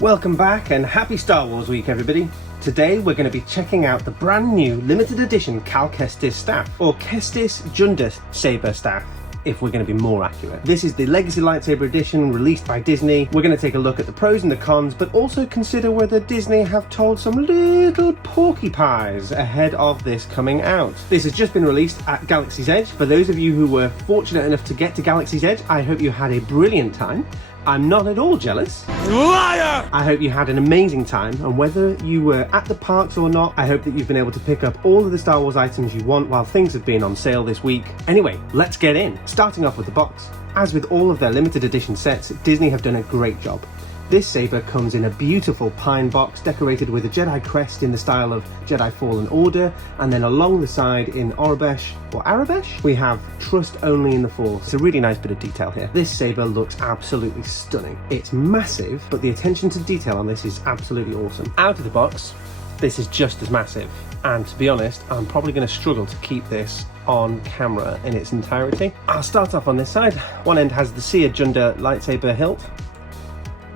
Welcome back and happy Star Wars week, everybody. Today we're going to be checking out the brand new limited edition Cal Kestis staff, or kestis-Junda saber staff, if we're going to be more accurate. This is the Legacy Lightsaber edition released by Disney. We're going to take a look at the pros and the cons, but also consider whether Disney have told some little porcupines ahead of this coming out. This has just been released at Galaxy's Edge. For those of you who were fortunate enough to get to Galaxy's Edge, I hope you had a brilliant time. I'm not at all jealous. Liar! I hope you had an amazing time, and whether you were at the parks or not, I hope that you've been able to pick up all of the Star Wars items you want while things have been on sale this week. Anyway, let's get in. Starting off with the box. As with all of their limited edition sets, Disney have done a great job. This saber comes in a beautiful pine box decorated with a Jedi crest in the style of Jedi Fallen Order, and then along the side in Arabesh, we have trust only in the Force. It's a really nice bit of detail here. This saber looks absolutely stunning. It's massive, but the attention to detail on this is absolutely awesome. Out of the box, this is just as massive, and to be honest, I'm probably going to struggle to keep this on camera in its entirety. I'll start off on this side. One end has the Cere-Junda lightsaber hilt,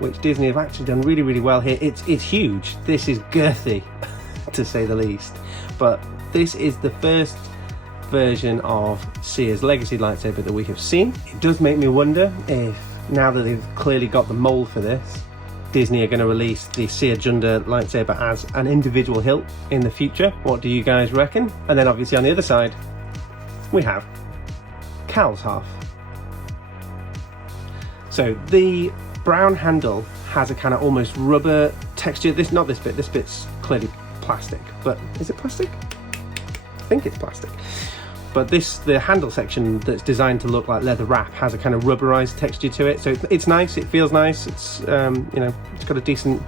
which Disney have actually done really well here. It's huge. This is girthy, to say the least. But this is the first version of Cere's legacy lightsaber that we have seen. It does make me wonder if, now that they've clearly got the mold for this, Disney are going to release the Cere-Junda lightsaber as an individual hilt in the future. What do you guys reckon? And then obviously on the other side, we have Cal's half. So the brown handle has a kind of almost rubber texture. This bit's clearly plastic, but is it plastic? I think it's plastic. But the handle section that's designed to look like leather wrap has a kind of rubberized texture to it. So it's nice, it feels nice. It's, it's got a decent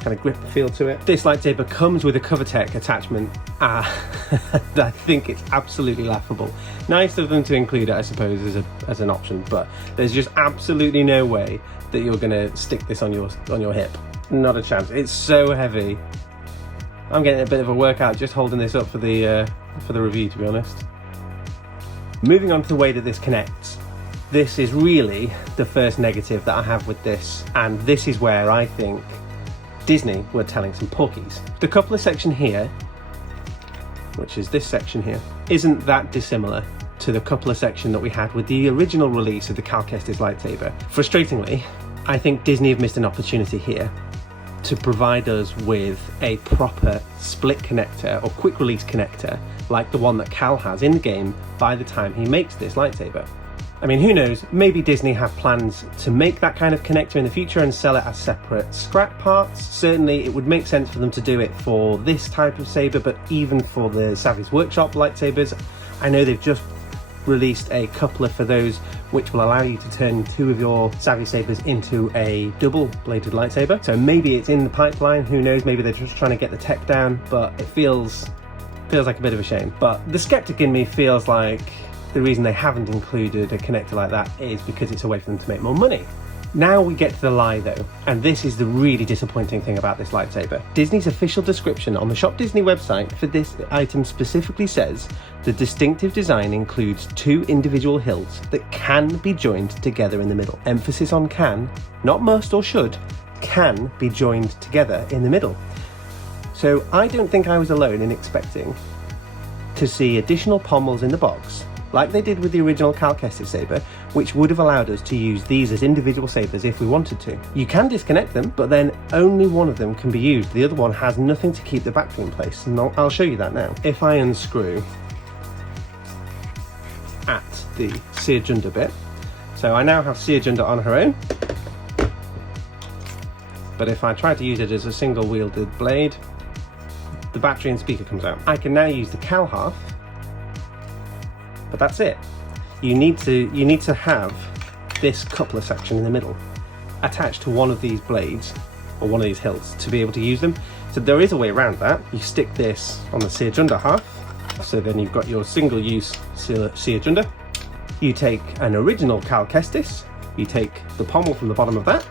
kind of grip feel to it. This lightsaber comes with a CoverTech attachment. I think it's absolutely laughable. Nice of them to include it, I suppose, as an option, but there's just absolutely no way that you're gonna stick this on your hip. Not a chance. It's so heavy. I'm getting a bit of a workout just holding this up for the review, to be honest. Moving on to the way that this connects. This is really the first negative that I have with this, and this is where I think Disney were telling some porkies. The coupler section here, which is this section here, isn't that dissimilar to the coupler section that we had with the original release of the Cal Kestis lightsaber. Frustratingly, I think Disney have missed an opportunity here to provide us with a proper split connector or quick release connector like the one that Cal has in the game by the time he makes this lightsaber. I mean, who knows, maybe Disney have plans to make that kind of connector in the future and sell it as separate scrap parts. Certainly it would make sense for them to do it for this type of saber, but even for the Savvy's Workshop lightsabers, I know they've just released a coupler for those which will allow you to turn two of your Savvy sabers into a double-bladed lightsaber. So maybe it's in the pipeline, who knows, maybe they're just trying to get the tech down, but it feels like a bit of a shame. But the skeptic in me feels like the reason they haven't included a connector like that is because it's a way for them to make more money. Now we get to the lie though, and this is the really disappointing thing about this lightsaber. Disney's official description on the Shopdisney website for this item specifically says the distinctive design includes two individual hilts that can be joined together in the middle. Emphasis on can, not must or should, can be joined together in the middle. So I don't think I was alone in expecting to see additional pommels in the box, like they did with the original Cal Kestis saber, which would have allowed us to use these as individual sabers if we wanted to. You can disconnect them, but then only one of them can be used. The other one has nothing to keep the battery in place, and I'll show you that now. If I unscrew at the Cere-Junda bit, so I now have Cere-Junda on her own, but if I try to use it as a single wielded blade, the battery and speaker comes out. I can now use the Cal half, but that's it. You need to have this coupler section in the middle attached to one of these blades or one of these hilts to be able to use them. So there is a way around that. You stick this on the Cere-Junda half, so then you've got your single-use Cere-Junda. You take an original Cal Kestis, you take the pommel from the bottom of that,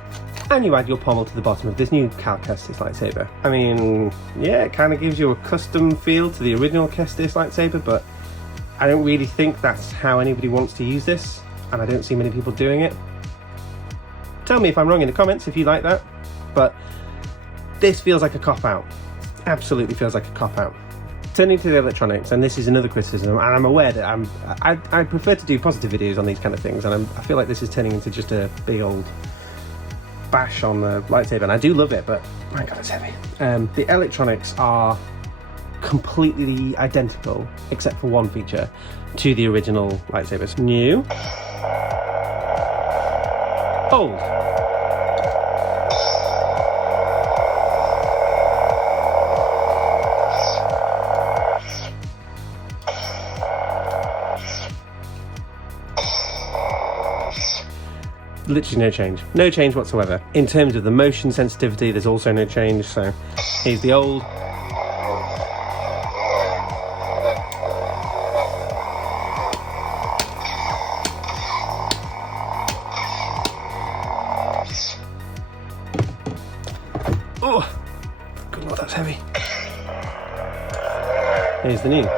and you add your pommel to the bottom of this new Cal Kestis lightsaber. I mean, yeah, it kind of gives you a custom feel to the original Kestis lightsaber, but I don't really think that's how anybody wants to use this, and I don't see many people doing it. Tell me if I'm wrong in the comments if you like that, but this feels like a cop-out. Absolutely feels like a cop-out. Turning to the electronics, and this is another criticism, and I'm aware that I prefer to do positive videos on these kind of things, and I feel like this is turning into just a big old bash on the lightsaber, and I do love it, but my god, it's heavy. The electronics are completely identical, except for one feature, to the original lightsabers. New. Old. Literally no change whatsoever. In terms of the motion sensitivity, there's also no change. So here's the old. Oh, good lord, that's heavy. Here's the new.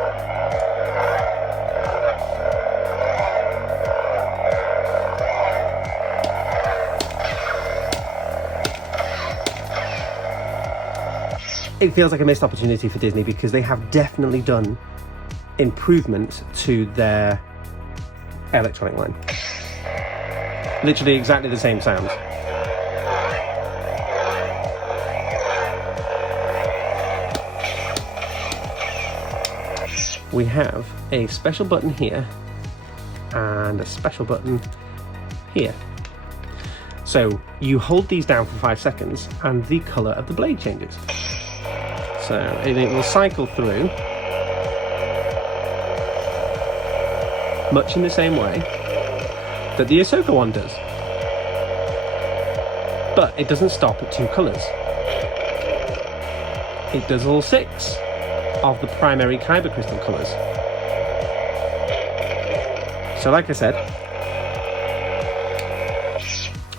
It feels like a missed opportunity for Disney because they have definitely done improvements to their electronic line. Literally exactly the same sound. We have a special button here and a special button here. So you hold these down for 5 seconds and the colour of the blade changes. So it will cycle through much in the same way that the Ahsoka one does. But it doesn't stop at 2 colours. It does all 6 of the primary kyber crystal colours. So like I said,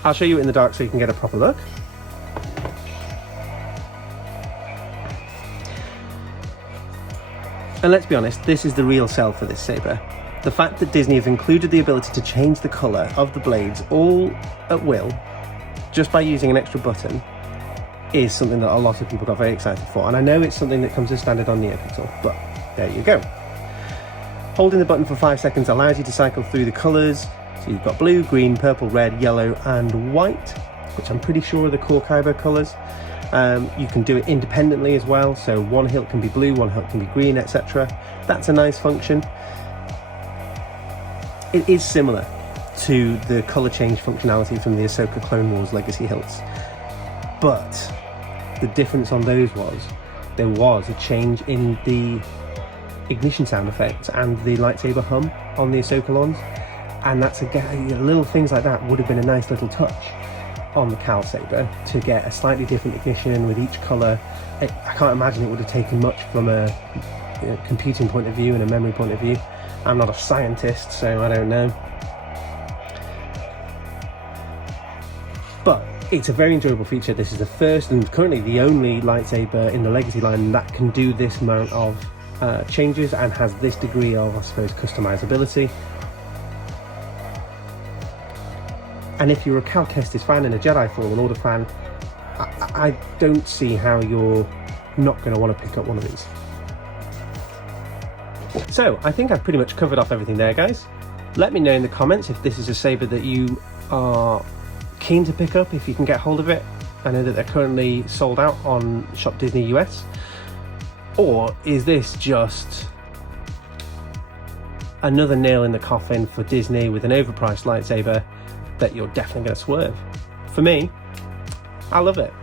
I'll show you it in the dark so you can get a proper look. And let's be honest, this is the real sell for this saber. The fact that Disney have included the ability to change the colour of the blades all at will, just by using an extra button, is something that a lot of people got very excited for. And I know it's something that comes as standard on NeoPixel, but there you go. Holding the button for 5 seconds allows you to cycle through the colours. So you've got blue, green, purple, red, yellow, and white, which I'm pretty sure are the core kyber colours. You can do it independently as well, so one hilt can be blue, one hilt can be green, etc. That's a nice function. It is similar to the colour change functionality from the Ahsoka Clone Wars Legacy hilts, but the difference on those was there was a change in the ignition sound effects and the lightsaber hum on the Ahsoka ones, and that's little things like that would have been a nice little touch on the Cal saber to get a slightly different ignition with each colour. I can't imagine it would have taken much from a computing point of view and a memory point of view. I'm not a scientist, so I don't know. But it's a very enjoyable feature. This is the first and currently the only lightsaber in the Legacy line that can do this amount of changes and has this degree of, I suppose, customizability. And if you're a Cal Kestis fan and a Jedi Fallen Order fan, I don't see how you're not going to want to pick up one of these. So, I think I've pretty much covered off everything there, guys. Let me know in the comments if this is a saber that you are keen to pick up, if you can get hold of it. I know that they're currently sold out on Shopdisney US. Or is this just another nail in the coffin for Disney with an overpriced lightsaber that you're definitely going to swerve? For me, I love it.